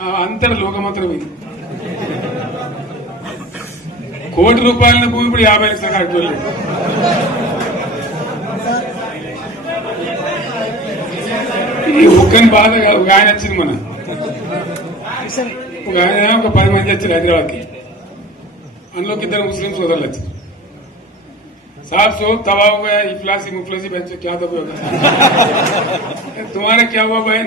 ఆ అంతర లోకమంత్రం ఇది కోటి రూపాయల భూమి ఇప్పుడు యాభై లక్షల కాడికి వెళ్ళాడు ఈ ఒక్కని బాధ కాదు. ఒక ఆయన వచ్చింది మన కిషన్ ఒక ఆయన ఒక పది మంది వచ్చారు హైదరాబాద్కి అందులోకి ఇద్దరు ముస్లిం సోదరులు వచ్చారు साहब सो तवा हो गया इफलासी मुफलसी बच्चों क्या दबे होगा तुम्हारा क्या हुआ बहन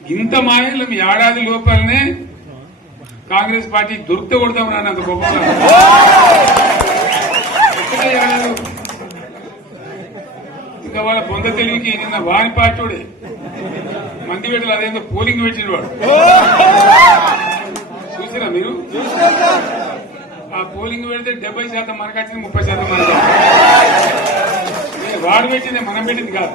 ఇంత మాయలు మీ ఏడాది లోపలనే కాంగ్రెస్ పార్టీ దొరికితే కొడతాం రానంత గొప్పగా ఒక్కటే ఇంకా వాళ్ళ పొంద తెలివికి నిన్న వారి పార్టీడే. మంది పెట్టలు అదేందో పోలింగ్ పెట్టిన వాడు. చూసిరా మీరు? ఆ పోలింగ్ పెడితే డెబ్బై శాతం మనకు వచ్చింది ముప్పై శాతం మనకి వాడు పెట్టింది మనం పెట్టింది కాదు.